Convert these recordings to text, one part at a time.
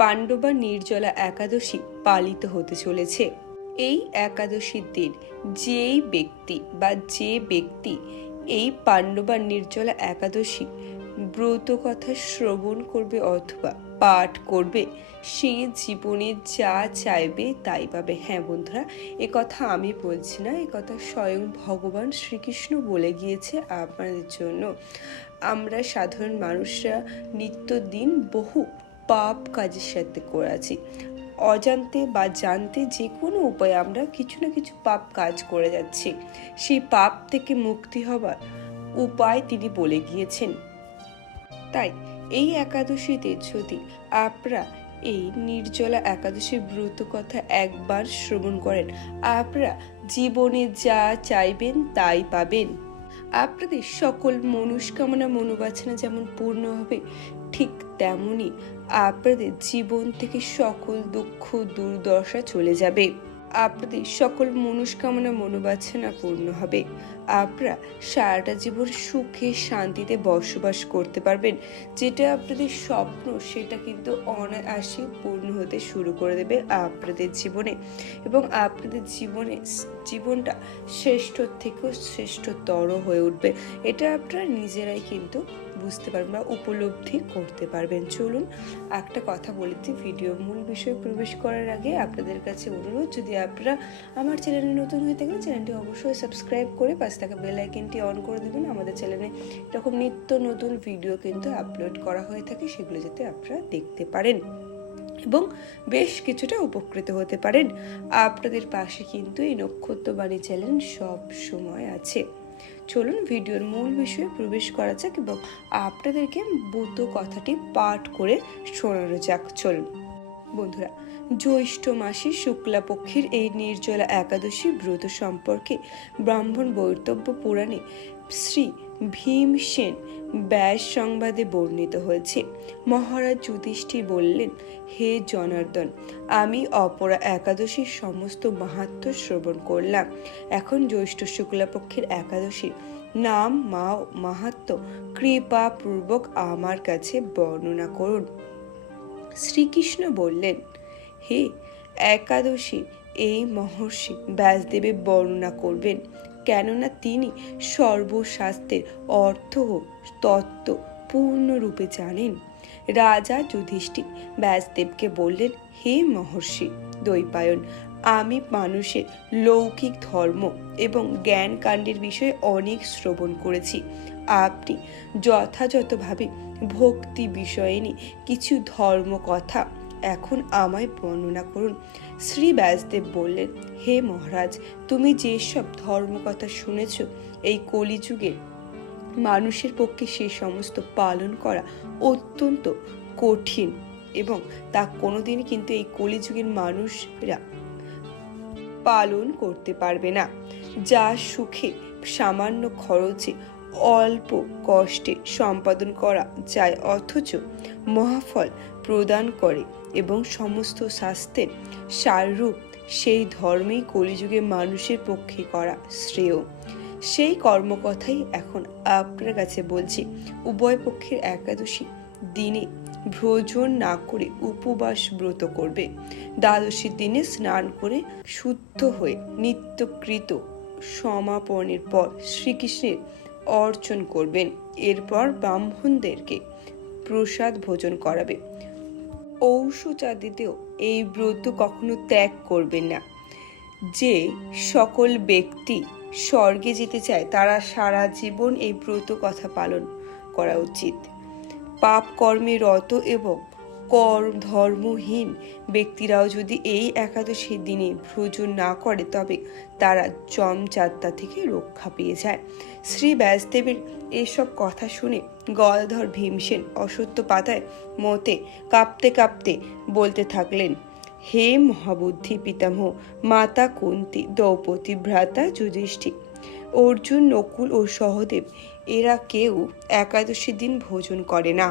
পাণ্ডবা নির্জলা একাদশী পালিত হতে চলেছে। এই একাদশীর দিন যেই ব্যক্তি বা যে ব্যক্তি এই পাণ্ডবা নির্জলা একাদশী ব্রত কথা শ্রবণ করবে অথবা পাঠ করবে, সে জীবনে যা চাইবে তাই পাবে। হ্যাঁ বন্ধুরা, এ কথা আমি বলছি না, এ কথা স্বয়ং ভগবান শ্রীকৃষ্ণ বলে গিয়েছে আপনাদের জন্য। আমরা সাধারণ মানুষরা নিত্যদিন বহু পাপ কাজের সাথে করে আছি। অজান্তে বা জানতে যে কোনো উপায়ে আমরা কিছু না কিছু পাপ কাজ করে যাচ্ছি। সেই পাপ থেকে মুক্তি হবার উপায় তিনি বলে গিয়েছেন। তাই এই একাদশীতে যদি আপনারা এই নির্জলা একাদশীর ব্রত কথা একবার শ্রবণ করেন। আপনারা জীবনে যা চাইবেন তাই পাবেন। আপনাদের সকল মনস্কামনা মনোবাসনা যেমন পূর্ণ হবে ঠিক তেমনি আপনাদের জীবন থেকে সকল দুঃখ, দুর্দশা চলে যাবে। আপনাদের সকল মনস্কামনা মনোবাসনা পূর্ণ হবে। আপনারা সারাটা জীবন সুখে, শান্তিতে বসবাস করতে পারবেন। যেটা আপনাদের স্বপ্ন, সেটা কিন্তু অনায়াসে পূর্ণ হতে শুরু করে দেবে আপনাদের জীবনে। এবং আপনাদের জীবনে, জীবনটা শ্রেষ্ঠ থেকেও শ্রেষ্ঠতর হয়ে উঠবে। এটা আপনারা নিজেরাই কিন্তু বুঝতে পারবেন বা উপলব্ধি করতে পারবেন। চলুন একটা কথা বলে দিই। ভিডিও মূল বিষয়ে প্রবেশ করার আগে আপনাদের কাছে অনুরোধ, যদি আপনারা আমার চ্যানেলে নতুন হয়ে থাকেন, চ্যানেলটি অবশ্যই সাবস্ক্রাইব করে পাশে থাকা বেল আইকনটি অন করে দেবেন। আমাদের চ্যানেলে এরকম নিত্য নতুন ভিডিও কিন্তু আপলোড করা হয়ে থাকে, সেগুলো যাতে আপনারা দেখতে পারেন এবং বেশ কিছুটা উপকৃত হতে পারেন। আপনাদের পাশে কিন্তু এই নক্ষত্রবাণী চ্যানেল সব সময় আছে। চলুন ভিডিওর মূল বিষয়ে প্রবেশ করা যাক এবং আপনাদেরকে বুদ্ধ কথাটি পাঠ করে শোনানো যাক। চলুন। বন্ধুরা জ্যৈষ্ঠ মাসে শুক্লাপক্ষের এই নির্জলা একাদশী ব্রত সম্পর্কে ব্রাহ্মণ বৈতব্য পুরাণে শ্রী ভীমসেন ব্যাস সংবাদে বর্ণিত হয়েছে। মহারাজ যুধিষ্ঠির বললেন, হে জনার্দন, আমি অপরা একাদশীর সমস্ত মাহাত্ম শ্রবণ করলাম। এখন জ্যৈষ্ঠ শুক্লাপক্ষের একাদশী। নাম মা মাহাত্ম, কৃপা পূর্বক আমার কাছে বর্ণনা করুন। শ্রীকৃষ্ণ বললেন হে একাদশী, এই মহর্ষি ব্যাসদেবের বর্ণনা করবেন। কেননা তিনি সর্বশাস্ত্রের অর্থ ও তত্ত্ব পূর্ণরূপে জানেন। রাজা যুধিষ্ঠির ব্যাসদেবকে বললেন, হে মহর্ষি দৈপায়ন আমি মানুষের লৌকিক ধর্ম এবং জ্ঞান কাণ্ডের বিষয়ে অনেক শ্রবণ করেছি। আপনি যথাযথভাবে ভক্তি বিষয়ে নিয়ে কিছু ধর্ম কথা এখন আমায় বর্ণনা করুন। শ্রী ব্যাসদেব বললেন, হে মহারাজ, তুমি যেসব ধর্মকথা শুনেছ, এই কলিযুগে মানুষের পক্ষে সে সমস্ত পালন করা অত্যন্ত কঠিন এবং তা কোনোদিনই কিন্তু এই কলিযুগের মানুষরা পালন করতে পারবে না। যা সুখে সামান্য খরচে অল্প কষ্টে সম্পাদন করা যায়, অথচ মহাফল প্রদান করে এবং সমস্ত স্বাস্থ্যের সাররূপ সেই ধর্মেই কলিযুগে মানুষের পক্ষে করা শ্রেয়। সেই কর্মকথাই এখন আপনার কাছে বলছি, উভয় পক্ষের একাদশী দিনে ভ্রজন না করে উপবাস ব্রত করবে। দ্বাদশীর দিনে স্নান করে শুদ্ধ হয়ে নিত্যকৃত সমাপনের পর শ্রীকৃষ্ণের অর্চন করবেন। এরপর ব্রাহ্মণদেরকে প্রসাদ ভোজন করাবে। ঔষচাদিতেও এই ব্রত কখনো ত্যাগ করবেন না। যে সকল ব্যক্তি স্বর্গে যেতে চায়, তারা সারা জীবন এই ব্রত কথা পালন করা উচিত। পাপ কর্মে রত এবং কর ধর্মহীন ব্যক্তিরাও যদি এই একাদশীর দিনে ভ্রজন না করে, তবে তারা জমযাত্রা থেকে রক্ষা পেয়ে যায়। শ্রী ব্যাসদেবের এসব কথা শুনে গদাধর ভীমসেন অসত্য পাতায় মতে কাঁপতে কাঁপতে বলতে থাকলেন, হে মহাবুদ্ধি পিতামহ, মাতা কুন্তি, দ্রৌপদী ভ্রাতা যুধিষ্ঠির, অর্জুন, নকুল ও সহদেব, এরা কেউ একাদশী দিন ভোজন করে না।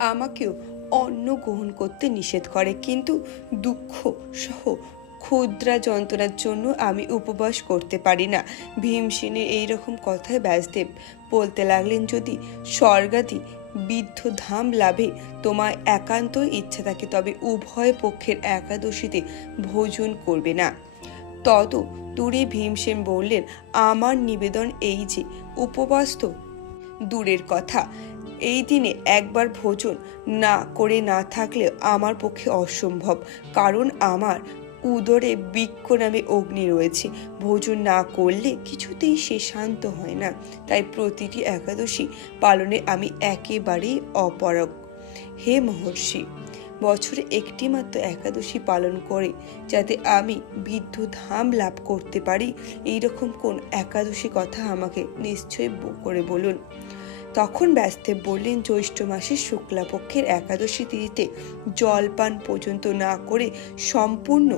আমাকেও অন্ন গ্রহণ করতে নিষেধ করে। কিন্তু দুঃখ সহ ক্ষুদ্রা যন্ত্রণার জন্য আমি উপবাস করতে পারি না। ভীমসেনের এইরকম কথায় ব্যাসদেব বলতে লাগলেন, যদি স্বর্গাদি বিদ্ধ ধাম লাভে তোমার একান্ত ইচ্ছা থাকে, তবে উভয় পক্ষের একাদশীতে ভোজন করবে না। তত দূরে ভীমসেন বললেন, আমার নিবেদন এই যে, উপবাস তো দূরের কথা। এই দিনে একবার ভোজন না করে না থাকলে আমার পক্ষে অসম্ভব, কারণ আমার উদরে বৃক্ষ নামে অগ্নি রয়েছে। ভোজন না করলে কিছুতেই সে শান্ত হয় না। তাই প্রতিটি একাদশী পালনে আমি একেবারেই অপরক হে মহর্ষি, বছরে একটি মাত্র একাদশী পালন করে যাতে আমি বিদ্ধ ধাম লাভ করতে পারি, এইরকম কোন একাদশী কথা আমাকে নিশ্চয় ব- করে বলুন। তখন ব্যস্তে বললেন, জ্যৈষ্ঠ মাসের শুক্লাপক্ষের একাদশী তিথিতে জলপান পর্যন্ত না করে সম্পূর্ণ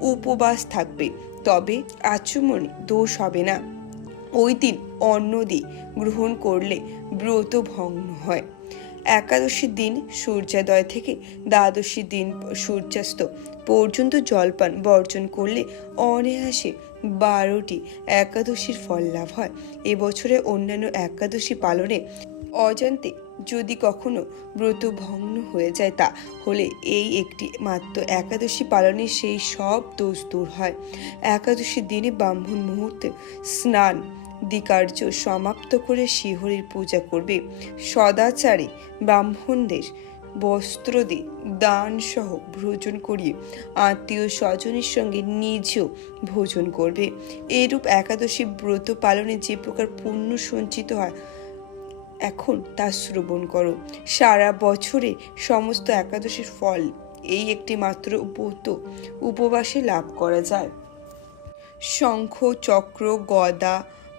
উপবাস থাকবে। তবে আচমনে দোষ হবে না। ওই দিন অন্নদি গ্রহণ করলে ব্রত ভগ্ন হয়। একাদশীর দিন সূর্যোদয় থেকে দ্বাদশী দিন সূর্যাস্ত পর্যন্ত জলপান বর্জন করলে অনায়াসে বারোটি একাদশীর ফল লাভ হয়। এবছরে অন্যান্য একাদশী পালনে অজান্তে যদি কখনো ব্রত ভগ্ন হয়ে যায়, তা হলে এই একটি মাত্র একাদশী পালনে সেই সব দোষ দূর হয়। একাদশীর দিনে ব্রাহ্মণ মুহূর্তে স্নান দিকার্য সমাপ্ত করে শিহরির পূজা করবে। সদাচারে ব্রাহ্মণদের বস্ত্র দিয়ে দান সহ ভোজন করিয়ে আত্মীয় স্বজনের সঙ্গে নিজেও ভোজন করবে। এরূপ একাদশী ব্রত পালনে যে প্রকার পুণ্য সঞ্চিত হয়, এখন তা শ্রবণ করো। সারা বছরে সমস্ত একাদশীর ফল এই একটি মাত্র উপত উপবাসে লাভ করা যায়। শঙ্খ, চক্র, গদা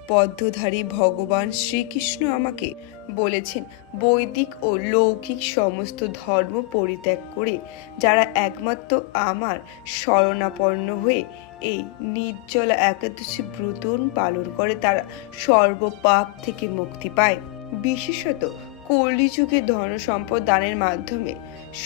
পদ্মধারী ভগবান শ্রীকৃষ্ণ আমাকে বলেছেন, বৈদিক ও লৌকিক সমস্ত ধর্ম পরিত্যাগ করে যারা একমাত্র আমার শরণাপন্ন হয়ে এই নির্জলা একাদশী ব্রতন পালন করে, তারা সর্বপাপ থেকে মুক্তি পায়। বিশেষত কলিযুগে ধন সম্পদ দানের মাধ্যমে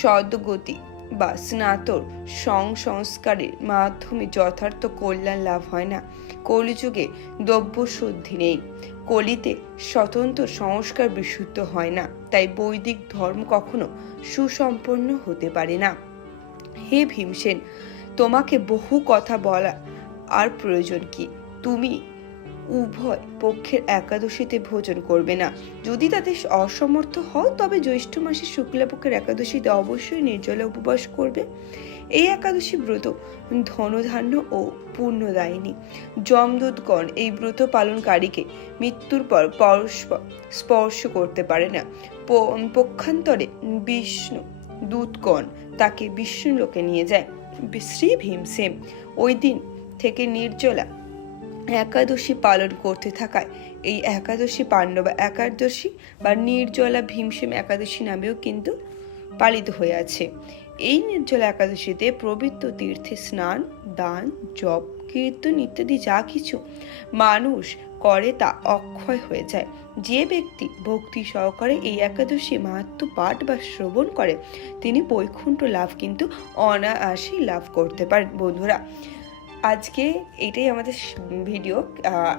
সদ্গতি বা স্নাতর সংসংস্কারের মাধ্যমে যথার্থ কল্যাণ লাভ হয় না। কলিযুগে দ্রব্য শুদ্ধি নেই। কলিতে স্বতন্ত্র সংস্কার বিশুদ্ধ হয় না। তাই বৈদিক ধর্ম কখনো সুসম্পন্ন হতে পারে না। হে ভীমসেন, তোমাকে বহু কথা বলা আর প্রয়োজন কি? তুমি উভয় পক্ষের একাদশীতে ভোজন করবে না। যদি তাদের অসমর্থ হও, তবে জ্যৈষ্ঠ মাসের শুক্লাপক্ষের একাদশীতে অবশ্যই নির্জলে উপবাস করবে। এই একাদশী ব্রত ধনধান্য ও পুণ্যদায়িনী। যমদূতগণ এই ব্রত পালনকারীকে মৃত্যুর পর পরস্পর স্পর্শ করতে পারে না। পক্ষান্তরে বিষ্ণু দূতগণ তাকে বিষ্ণু লোকে নিয়ে যায়। শ্রী ভীমসেন। ওই দিন থেকে নির্জলা একাদশী পালন করতে থাকায় এই একাদশী পাণ্ডবা একাদশী বা নির্জলা ভীমসেম একাদশী নামেও কিন্তু পালিত হয়ে আছে। এই নির্জলা একাদশীতে পবিত্র তীর্থে স্নান, দান, জপ, কীর্তন ইত্যাদি যা কিছু মানুষ করে তা অক্ষয় হয়ে যায়। যে ব্যক্তি ভক্তি সহকারে এই একাদশী মাহাত্ম পাঠ বা শ্রবণ করে, তিনি বৈকুণ্ঠ লাভ কিন্তু অনায়াসেই লাভ করতে পারেন। বন্ধুরা আজকে এটাই আমাদের ভিডিও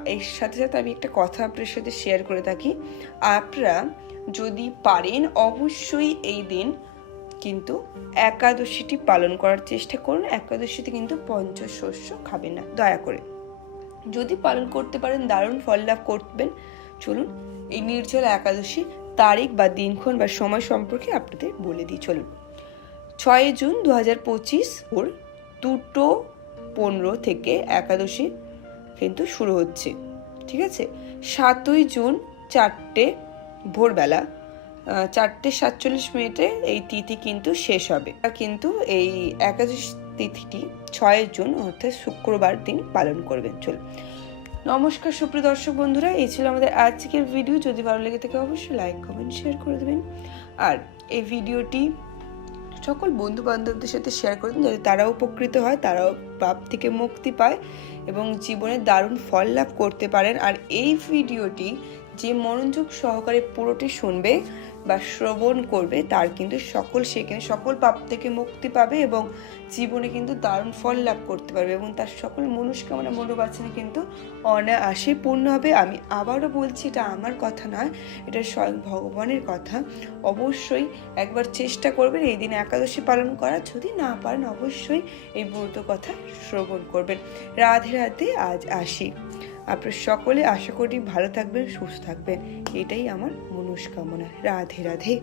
এর সাথে সাথে আমি একটা কথা আপনার সাথে শেয়ার করে থাকি। আপনারা যদি পারেন, অবশ্যই এই দিন কিন্তু একাদশীটি পালন করার চেষ্টা করুন। একাদশীতে কিন্তু পঞ্চশস্য খাবেন না, দয়া করে। যদি পালন করতে পারেন, দারুণ ফল লাভ করবেন। চলুন, এই নির্জলা একাদশী তারিখ বা দিনক্ষণ বা সময় সম্পর্কে আপনাদের বলে দিই। চলুন, ছয় জুন দু হাজার পঁচিশ ওর দুটো পনেরো থেকে একাদশী কিন্তু শুরু হচ্ছে, ঠিক আছে? সাতই জুন চারটে ভোরবেলা চারটে সাতচল্লিশ মিনিটে এই তিথি কিন্তু শেষ হবে। কিন্তু এই একাদশী তিথিটি ছয় জুন, অর্থাৎ শুক্রবার দিন পালন করবেন। চলুন নমস্কার, সুপ্রিয় দর্শক বন্ধুরা, এই ছিল আমাদের আজকের ভিডিও। যদি ভালো লেগে থাকে, অবশ্যই লাইক, কমেন্ট শেয়ার করে দেবেন। আর এই ভিডিওটি সকল বন্ধু বান্ধবদের সাথে শেয়ার করে দিন, যাতে তারাও উপকৃত হয়, তারাও পাপ থেকে মুক্তি পায় এবং জীবনে দারুণ ফল লাভ করতে পারেন। আর এই ভিডিওটি যে মনোযোগ সহকারে পুরোটি শুনবে বা শ্রবণ করবে, তার কিন্তু সকল সেখানে সকল পাপ থেকে মুক্তি পাবে এবং জীবনে কিন্তু দারুণ ফল লাভ করতে পারবে এবং তার সকল মনস্কামনা, মনোবাসনা কিন্তু অনায়াসে পূর্ণ হবে। আমি আবারও বলছি, এটা আমার কথা নয়, এটা স্বয়ং ভগবানের কথা। অবশ্যই একবার চেষ্টা করবেন, এই দিন একাদশী পালন করা। যদি না পারেন, অবশ্যই এই ব্রত কথা শ্রবণ করবেন। রাধে রাধে, আজ আসি। আপনার সকলে আশা করি ভালো থাকবেন সুস্থ থাকবেন। এটাই আমার মনস্কামনা। রাধে রাধে।